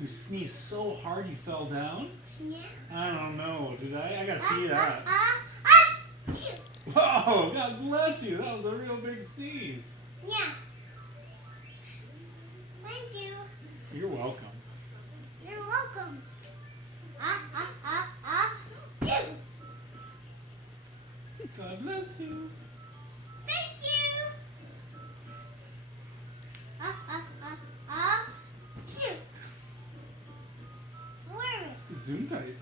You sneezed so hard you fell down? Yeah. I don't know. Did I? I gotta see that. Achoo. Whoa! God bless you. That was a real big sneeze. Yeah. Thank you. You're welcome. You're welcome. Achoo. God bless you. Thank you. Achoo. Where is? Zoom tight.